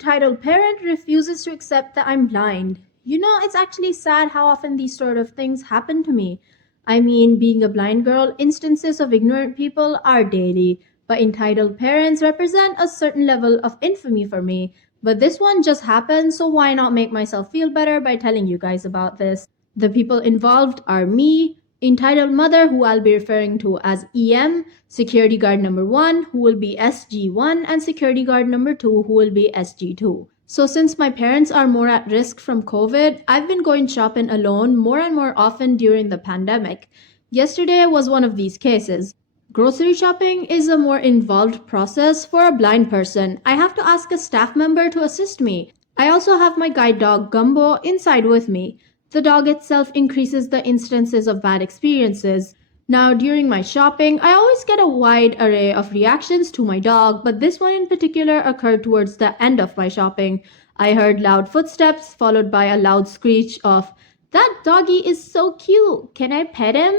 entitled parent refuses to accept that I'm blind. It's actually sad how often these sort of things happen to me. I mean, being a blind girl, instances of ignorant people are daily, but entitled parents represent a certain level of infamy for me. But this one just happened, so why not make myself feel better by telling you guys about this? The people involved are me, entitled mother, who I'll be referring to as EM, security guard number 1, who will be SG1, and security guard number 2, who will be SG2. So since my parents are more at risk from COVID, I've been going shopping alone more and more often during the pandemic. Yesterday was one of these cases. Grocery shopping is a more involved process for a blind person. I have to ask a staff member to assist me. I also have my guide dog Gumbo inside with me. The dog itself increases the instances of bad experiences. Now, during my shopping, I always get a wide array of reactions to my dog, but this one in particular occurred towards the end of my shopping. I heard loud footsteps, followed by a loud screech of, "That doggy is so cute! Can I pet him?"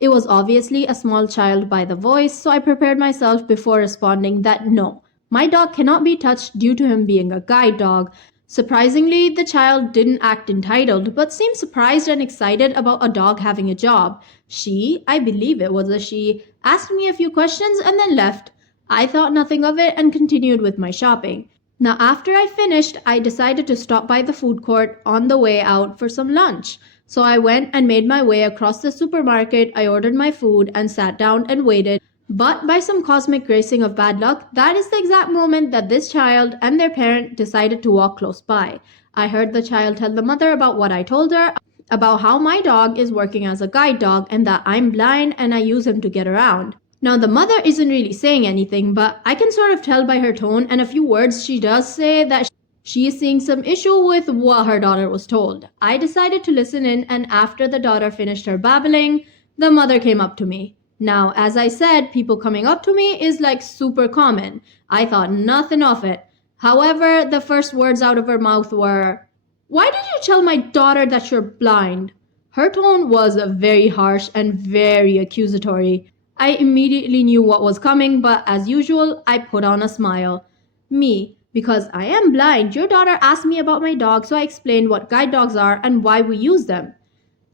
It was obviously a small child by the voice, so I prepared myself before responding that no, my dog cannot be touched due to him being a guide dog. Surprisingly, the child didn't act entitled, but seemed surprised and excited about a dog having a job. She, I believe it was a she, asked me a few questions and then left. I thought nothing of it and continued with my shopping. Now, after I finished, I decided to stop by the food court on the way out for some lunch. So I went and made my way across the supermarket. I ordered my food and sat down and waited. But by some cosmic gracing of bad luck, that is the exact moment that this child and their parent decided to walk close by. I heard the child tell the mother about what I told her, about how my dog is working as a guide dog and that I'm blind and I use him to get around. Now, the mother isn't really saying anything, but I can sort of tell by her tone and a few words she does say that she is seeing some issue with what her daughter was told. I decided to listen in, and after the daughter finished her babbling, the mother came up to me. Now, as I said, people coming up to me is like super common. I thought nothing of it. However, the first words out of her mouth were, "Why did you tell my daughter that you're blind?" Her tone was very harsh and very accusatory. I immediately knew what was coming, but as usual, I put on a smile. Me, because I am blind, your daughter asked me about my dog, so I explained what guide dogs are and why we use them.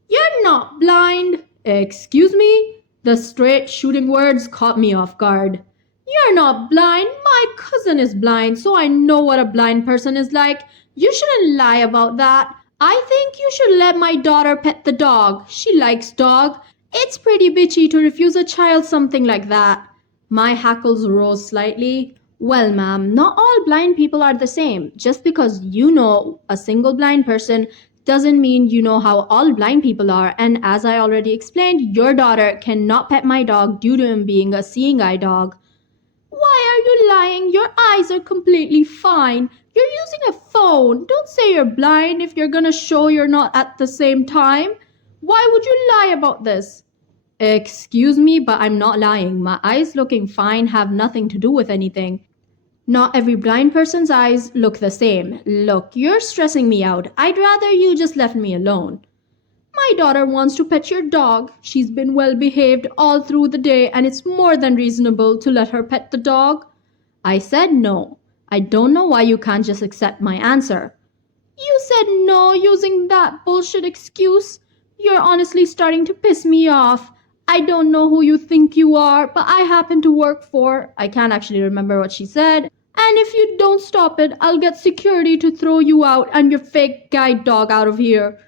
"You're not blind." "Excuse me?" The straight shooting words caught me off guard. "You're not blind. My cousin is blind, so I know what a blind person is like. You shouldn't lie about that. I think you should let my daughter pet the dog. She likes dog. It's pretty bitchy to refuse a child something like that." My hackles rose slightly. "Well, ma'am, not all blind people are the same. Just because you know a single blind person doesn't mean you know how all blind people are, and as I already explained, your daughter cannot pet my dog due to him being a seeing eye dog." "Why are you lying? Your eyes are completely fine. You're using a phone. Don't say you're blind if you're gonna show you're not at the same time. Why would you lie about this?" "Excuse me, but I'm not lying. My eyes looking fine have nothing to do with anything. Not every blind person's eyes look the same. Look, you're stressing me out. I'd rather you just left me alone." "My daughter wants to pet your dog. She's been well behaved all through the day, and it's more than reasonable to let her pet the dog." I said no. I don't know why you can't just accept my answer. "You said no using that bullshit excuse. You're honestly starting to piss me off. I don't know who you think you are, but I happen to work for—" I can't actually remember what she said. "And if you don't stop it, I'll get security to throw you out and your fake guide dog out of here."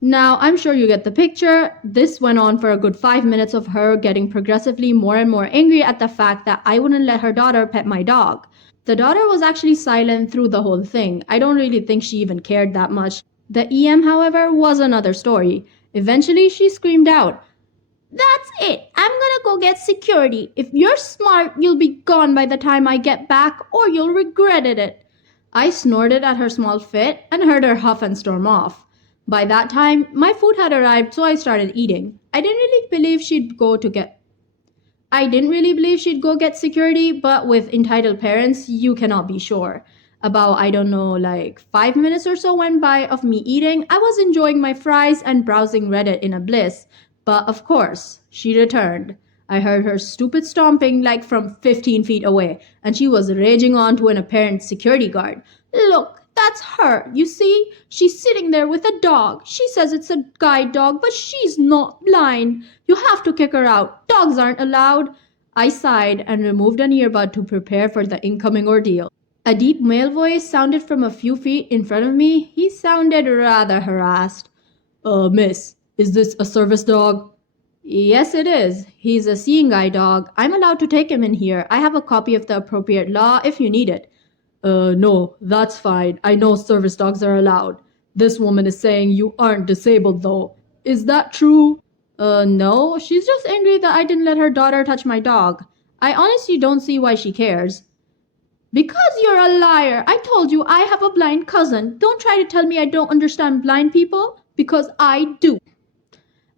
Now, I'm sure you get the picture. This went on for a good 5 minutes of her getting progressively more and more angry at the fact that I wouldn't let her daughter pet my dog. The daughter was actually silent through the whole thing. I don't really think she even cared that much. The EM, however, was another story. Eventually, she screamed out, "That's it. I'm gonna go get security. If you're smart, you'll be gone by the time I get back, or you'll regret it." I snorted at her small fit and heard her huff and storm off. By that time, my food had arrived, so I started eating. I didn't really believe she'd go get security, but with entitled parents, you cannot be sure. About, I don't know, like 5 minutes or so went by of me eating. I was enjoying my fries and browsing Reddit in a bliss. But of course, she returned. I heard her stupid stomping like from 15 feet away, and she was raging on to an apparent security guard. Look, that's her. You see? She's sitting there with a dog. She says it's a guide dog, but she's not blind. You have to kick her out. Dogs aren't allowed. I sighed and removed an earbud to prepare for the incoming ordeal. A deep male voice sounded from a few feet in front of me. He sounded rather harassed. Miss, is this a service dog? Yes, it is. He's a seeing eye dog. I'm allowed to take him in here. I have a copy of the appropriate law if you need it. No, that's fine. I know service dogs are allowed. This woman is saying you aren't disabled, though. Is that true? No. She's just angry that I didn't let her daughter touch my dog. I honestly don't see why she cares. Because you're a liar. I told you I have a blind cousin. Don't try to tell me I don't understand blind people, because I do.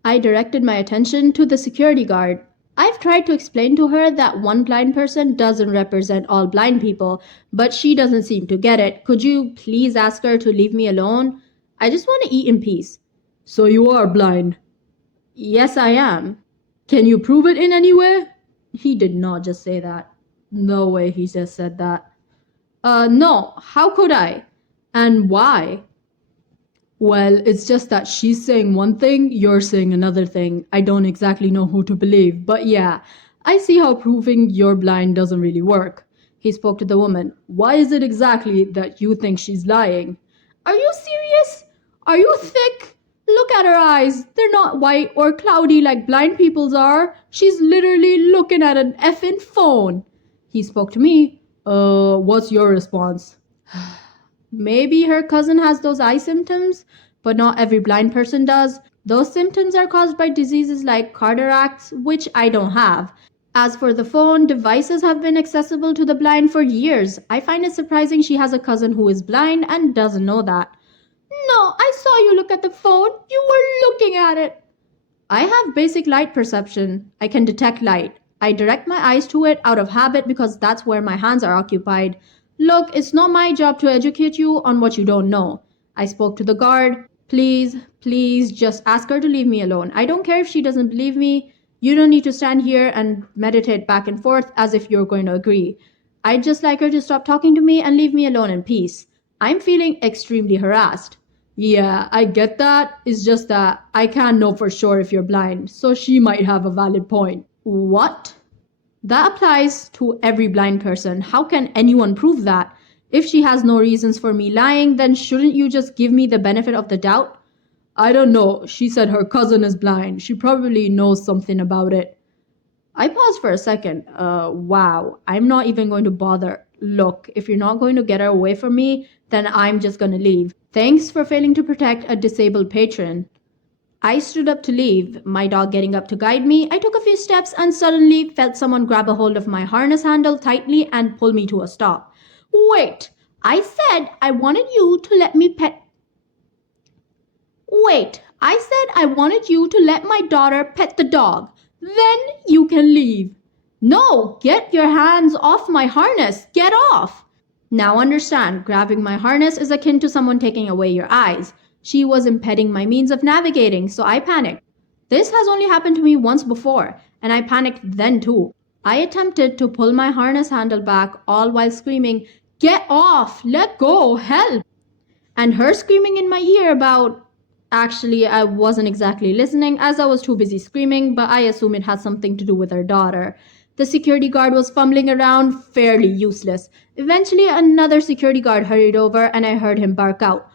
I directed my attention to the security guard. I've tried to explain to her that one blind person doesn't represent all blind people, but she doesn't seem to get it. Could you please ask her to leave me alone? I just want to eat in peace. So you are blind? Yes, I am. Can you prove it in any way? He did not just say that. No way he just said that. No, how could I? And why? Well, it's just that she's saying one thing, you're saying another thing. I don't exactly know who to believe, but yeah, I see how proving you're blind doesn't really work. He spoke to the woman. Why is it exactly that you think she's lying? Are you serious? Are you thick? Look at her eyes. They're not white or cloudy like blind people's are. She's literally looking at an effing phone. He spoke to me. What's your response? Maybe her cousin has those eye symptoms, but not every blind person does. Those symptoms are caused by diseases like cataracts, which I don't have. As for the phone, devices have been accessible to the blind for years. I find it surprising she has a cousin who is blind and doesn't know that. No, I saw you look at the phone. You were looking at it. I have basic light perception. I can detect light. I direct my eyes to it out of habit because that's where my hands are occupied. Look, it's not my job to educate you on what you don't know. I spoke to the guard. Please, just ask her to leave me alone. I don't care if she doesn't believe me. You don't need to stand here and meditate back and forth as if you're going to agree. I'd just like her to stop talking to me and leave me alone in peace. I'm feeling extremely harassed. Yeah, I get that. It's just that I can't know for sure if you're blind, so she might have a valid point. What? That applies to every blind person. How can anyone prove that? If she has no reasons for me lying, then shouldn't you just give me the benefit of the doubt? I don't know. She said her cousin is blind. She probably knows something about it. I paused for a second. Wow. I'm not even going to bother. Look, if you're not going to get her away from me, then I'm just going to leave. Thanks for failing to protect a disabled patron. I stood up to leave, my dog getting up to guide me. I took a few steps and suddenly felt someone grab a hold of my harness handle tightly and pull me to a stop. Wait, I said I wanted you to let me pet. Wait, I said I wanted you to let my daughter pet the dog. Then you can leave. No, get your hands off my harness. Get off. Now understand, grabbing my harness is akin to someone taking away your eyes. She was impeding my means of navigating, so I panicked. This has only happened to me once before, and I panicked then too. I attempted to pull my harness handle back, all while screaming, "Get off! Let go! Help!" And her screaming in my ear about... Actually, I wasn't exactly listening as I was too busy screaming, but I assume it had something to do with her daughter. The security guard was fumbling around, fairly useless. Eventually, another security guard hurried over and I heard him bark out.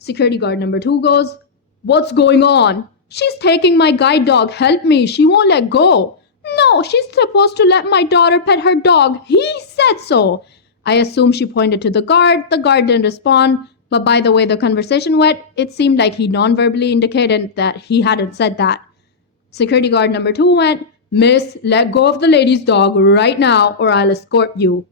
Security guard number 2 goes, "What's going on?" "She's taking my guide dog. Help me. She won't let go." "No, she's supposed to let my daughter pet her dog. He said so." I assumed she pointed to the guard. The guard didn't respond, but by the way the conversation went, it seemed like he non-verbally indicated that he hadn't said that. Security guard number 2 went, "Miss, let go of the lady's dog right now or I'll escort you."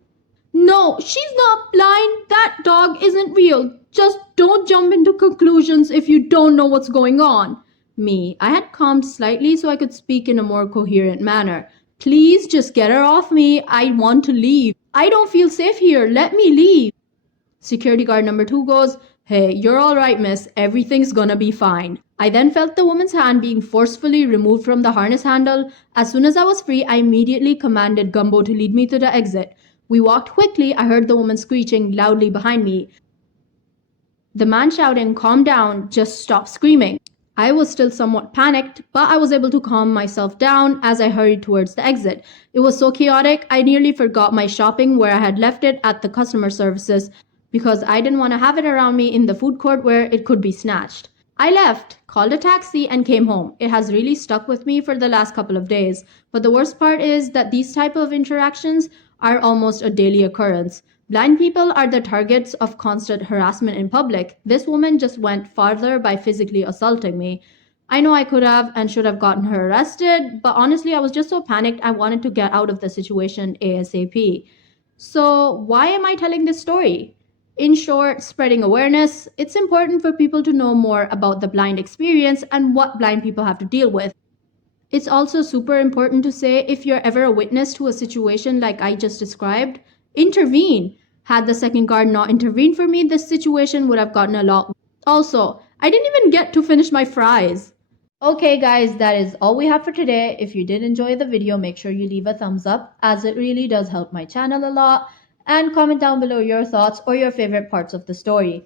"No, she's not blind. That dog isn't real. Just don't jump into conclusions if you don't know what's going on." Me, I had calmed slightly so I could speak in a more coherent manner. "Please just get her off me. I want to leave. I don't feel safe here. Let me leave." Security guard number 2 goes, Hey, you're alright, miss. Everything's gonna be fine. I then felt the woman's hand being forcefully removed from the harness handle. As soon as I was free, I immediately commanded Gumbo to lead me to the exit. We walked quickly. I heard the woman screeching loudly behind me. The man shouting, "Calm down, just stop screaming." I was still somewhat panicked, but I was able to calm myself down as I hurried towards the exit. It was so chaotic, I nearly forgot my shopping where I had left it at the customer services because I didn't want to have it around me in the food court where it could be snatched. I left, called a taxi, and came home. It has really stuck with me for the last couple of days. But the worst part is that these type of interactions are almost a daily occurrence. Blind people are the targets of constant harassment in public. This woman just went farther by physically assaulting me. I know I could have and should have gotten her arrested, but honestly, I was just so panicked I wanted to get out of the situation ASAP. So, why am I telling this story? In short, spreading awareness. It's important for people to know more about the blind experience and what blind people have to deal with. It's also super important to say if you're ever a witness to a situation like I just described, intervene. Had the second guard not intervened for me, this situation would have gotten a lot worse. Also, I didn't even get to finish my fries. Okay guys, that is all we have for today. If you did enjoy the video, make sure you leave a thumbs up as it really does help my channel a lot, and comment down below your thoughts or your favorite parts of the story.